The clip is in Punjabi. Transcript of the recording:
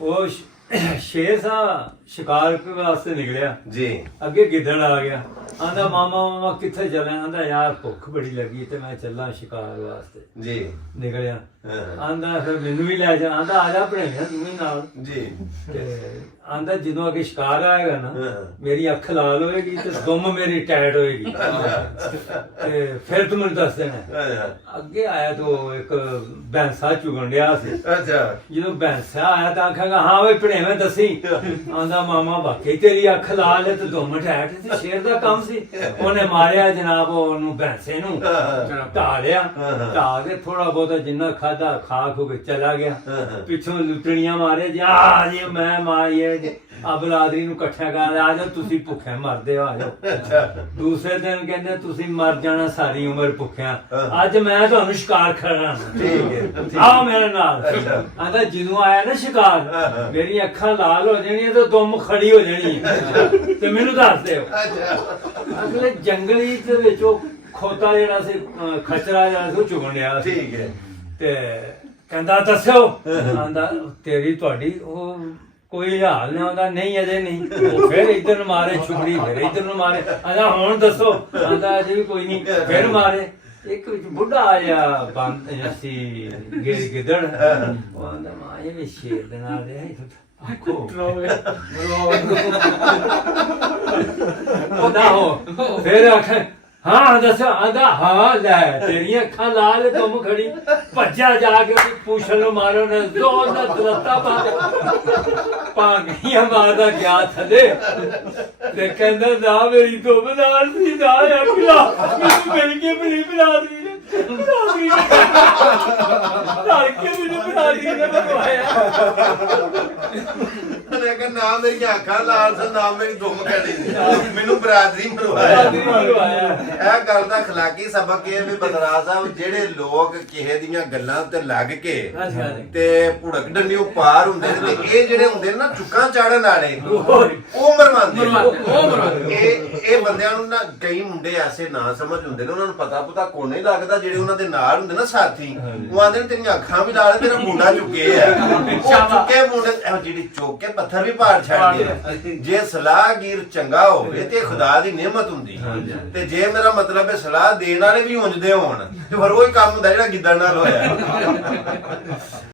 ਉਹ ਸ਼ੇਰ ਸਾ ਸ਼ਿਕਾਰ ਵਾਸਤੇ ਨਿਕਲਿਆ ਜੀ। ਅੱਗੇ ਗਿੱਦੜ ਆ ਗਿਆ। ਆਂਦਾ ਮਾਮਾ ਕਿੱਥੇ ਚੱਲਿਆ? ਆਂਦਾ ਯਾਰ ਭੁੱਖ ਬੜੀ ਲੱਗੀ ਤੇ ਮੈਂ ਚੱਲਾਂ ਸ਼ਿਕਾਰ ਵਾਸਤੇ। ਜੀ ਨਿਕਲਿਆ। ਆਂਦਾ ਫਿਰ ਮੈਨੂੰ ਵੀ ਲੈ ਜਾ। ਆਂਦਾ ਆ ਜਾ ਭਣੇਵਿਆ ਤੂੰ ਵੀ ਨਾਲ। ਜੀ। ਤੇ ਆਂਦਾ ਜਦੋਂ ਅੱਗੇ ਸ਼ਿਕਾਰ ਆਏਗਾ ਨਾ ਮੇਰੀ ਅੱਖ ਲਾਲ ਹੋਏਗੀ ਤੇ ਦੁਮ ਮੇਰੀ ਟਾਈਟ ਹੋਏਗੀ ਤੇ ਫਿਰ ਤੂੰ ਮੈਨੂੰ ਦੱਸ ਦੇਣਾ। ਅੱਗੇ ਆਇਆ ਤਾਂ ਇੱਕ ਭੈਂਸਾ ਚੁਗਣ ਡਿਆ ਸੀ। ਅੱਛਾ। ਜਦੋਂ ਭੈਂਸਾ ਆਇਆ ਤਾਂ ਆਖਾਂਗਾ ਹਾਂ ਵੇ ਭਣੇਵੇਂ ਦੱਸੀ। ਆਂਦਾ ਮਾਮਾ ਵਾਕਈ ਤੇਰੀ ਅੱਖ ਲਾਲ ਹੈ ਤੇ ਦੁਮ ਟਾਈਟ ਤੇ ਸ਼ੇਰ ਦਾ ਕੰਮ ਸੀ। ਉਹਨੇ ਮਾਰਿਆ ਜਨਾਬ ਉਹਨੂੰ ਭੈਂਸੇ ਨੂੰ ਢਾ ਲਿਆ। ਢਾ ਕੇ ਥੋੜਾ ਬਹੁਤਾ ਜਿੰਨਾ ਖਾਦਾ ਖਾ ਖੂ ਕੇ ਚਲਾ ਗਿਆ। ਪਿੱਛੋਂ ਲੁੱਟਣੀਆਂ ਮਾਰੇ ਜਾ ਜੀ ਮੈਂ ਮਾਰੀਏ ਆ ਬਲਾਦਰੀ ਨੂੰ ਇਕੱਠਾ ਕਰ ਆ ਜਾਓ ਤੁਸੀਂ ਭੁੱਖੇ ਮਰਦੇ ਹੋ ਆ ਜਾਓ। ਦੂਸਰੇ ਦਿਨ ਕਹਿੰਦੇ ਤੁਸੀਂ ਮਰ ਜਾਣਾ ਸਾਰੀ ਉਮਰ ਭੁੱਖਿਆਂ। ਅੱਜ ਮੈਂ ਤੁਹਾਨੂੰ ਸ਼ਿਕਾਰ ਖੜਾਣਾ ਆਓ ਮੇਰੇ ਨਾਲ। ਆਂਦਾ ਜਦੋਂ ਆਇਆ ਨਾ ਸ਼ਿਕਾਰ ਮੇਰੀ ਅੱਖਾਂ ਲਾਲ ਹੋ ਜਾਣੀਆਂ ਤੇ ਦੁਮ ਖੜੀ ਹੋ ਜਾਣੀ ਤੇ ਮੈਨੂੰ ਦੱਸ ਦਿਓ। ਅਗਲੇ ਜੰਗਲੀ ਦੇ ਵਿੱਚ ਉਹ ਖੋਤਾ ਜਿਹੜਾ ਸੀ ਖਚਰਾ ਜਿਹੜਾ ਸੀ ਉਹ ਚੁਗਣ ਡਿਆ ਸੀ। ਠੀਕ ਹੈ। ਤੇ ਕਹਿੰਦਾ ਦੱਸਿਓ। ਆਂਦਾ ਤੇਰੀ ਤੁਹਾਡੀ ਉਹ ਕੋਈ ਹਾਲ ਨਹੀਂ ਆਉਂਦਾ। ਨਹੀਂ ਅਜੇ ਨਹੀਂ। ਉਹ ਫਿਰ ਇੱਧਰ ਨੂੰ ਮਾਰੇ ਛੁਪੜੀ ਫਿਰ ਇੱਧਰ ਨੂੰ ਮਾਰੇ। ਆਂਦਾ ਹੁਣ ਦੱਸੋ। ਆਂਦਾ ਅਜੇ ਵੀ ਕੋਈ ਨਹੀਂ। ਫਿਰ ਮਾਰੇ। ਇੱਕ ਵਿੱਚ ਬੁੱਢਾ ਆਇਆ ਬੰਦ ਸੀ ਗਿੱਦੜ। ਉਹ ਆਂਦਾ ਮਾਂ ਇਹ ਵੀ ਸ਼ੇਰ ਦੇ ਨਾਲ ਰਿਹਾ ਆਖੋ ਉਹਦਾ ਹੋ ਫਿਰ ਆਖ ਹਾਂ ਦੱਸੋ। ਆਂਦਾ ਹਾਂ ਲੈ ਤੇਰੀਆਂ ਅੱਖਾਂ ਲਾਲ ਤੁਮ ਖੜੀ। ਭੱਜਾ ਜਾ ਕੇ ਪੂਛਲ ਨੂੰ ਮਾਰੋ ਨੇ ਦੋ ਨਾ ਦਲਤਾ ਪਾ ਗਈਆਂ ਮਾਰਦਾ ਗਿਆ ਥੱਲੇ ਤੇ ਕਹਿੰਦਾ ਨਾ ਮੇਰੀ ਤੁਮ ਨਾਲ ਸੀ ਨਾ ਅਕਲਾ ਮੈਨੂੰ ਮਿਲ ਕੇ ਬਣੀ ਬਣਾ ਦੀ ਉਹਨੇ ਕਿਹਾ ਨਾ ਮੇਰੀਆਂ ਅੱਖਾਂ ਲਾਲ ਸਨ ਨਾ ਮੇਰੀ ਦੁਮ ਖੜੀ ਸੀ ਮੈਨੂੰ ਬਰਾਦਰੀ ਮਰਵਾਇਆ। ਇਹ ਗੱਲ ਦਾ ਅਖਲਾਕੀ ਸਬਕ ਇਹ ਵੀ ਬਦਰਾ ਸਾਹਿਬ ਜਿਹੜੇ ਲੋਕ ਕਿਸੇ ਦੀਆਂ ਗੱਲਾਂ ਤੇ ਲੱਗ ਕੇ ਤੇ ਭੁੜਕ ਡੰਡਿਓ ਪਾਰ ਹੁੰਦੇ ਨੇ ਤੇ ਇਹ ਜਿਹੜੇ ਹੁੰਦੇ ਨੇ ਨਾ ਚੁੱਕਾਂ ਚਾੜਨ ਵਾਲੇ ਉਹ ਮਰਵਾਉਂਦੇ। ਇਹ ਬੰਦਿਆਂ ਨੂੰ ਨਾ ਕਈ ਮੁੰਡੇ ਐਸੇ ਨਾ ਸਮਝ ਹੁੰਦੇ ਨੇ ਉਹਨਾਂ ਨੂੰ ਪਤਾ ਕੋਈ ਨਹੀਂ ਲੱਗਦਾ ਜਿਹੜੇ ਉਹਨਾਂ ਦੇ ਨਾਲ ਹੁੰਦੇ ਨਾ ਸਾਥੀ ਉਹ ਆਂਦੇ ਨੇ ਤੇਰੀਆਂ ਅੱਖਾਂ ਵੀ ਲਾਲ ਤੇਰਾ ਮੁੰਡਾ ਚੁੱਕੇ ਆ ਉਹ ਚੁੱਕੇ ਮੁੰਡੇ ਜਿਹੜੀ ਚੁੱਕ ਕੇ ਪੱਥਰ ਵੀ ਪਾੜ ਛੱਡਦੇ। ਜੇ ਸਲਾਹਗੀਰ ਚੰਗਾ ਹੋਵੇ ਤੇ ਖੁਦਾ ਦੀ ਨਿਮਤ ਹੁੰਦੀ ਤੇ ਜੇ ਮੇਰਾ ਮਤਲਬ ਹੈ ਸਲਾਹ ਦੇਣ ਵਾਲੇ ਵੀ ਉਂਝਦੇ ਹੋਣ ਤੇ ਫਿਰ ਉਹੀ ਕੰਮ ਹੁੰਦਾ ਜਿਹੜਾ ਗਿੱਦੜ ਨਾਲ ਹੋਇਆ।